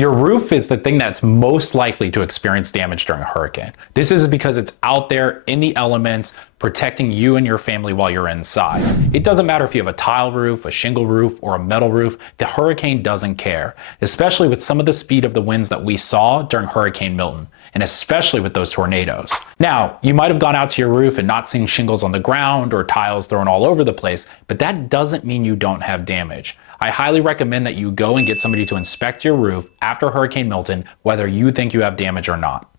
Your roof is the thing that's most likely to experience damage during a hurricane. This is because it's out there in the elements, protecting you and your family while you're inside. It doesn't matter if you have a tile roof, a shingle roof, or a metal roof, the hurricane doesn't care, especially with some of the speed of the winds that we saw during Hurricane Milton, and especially with those tornadoes. Now, you might have gone out to your roof and not seen shingles on the ground or tiles thrown all over the place, but that doesn't mean you don't have damage. I highly recommend that you go and get somebody to inspect your roof after Hurricane Milton, whether you think you have damage or not.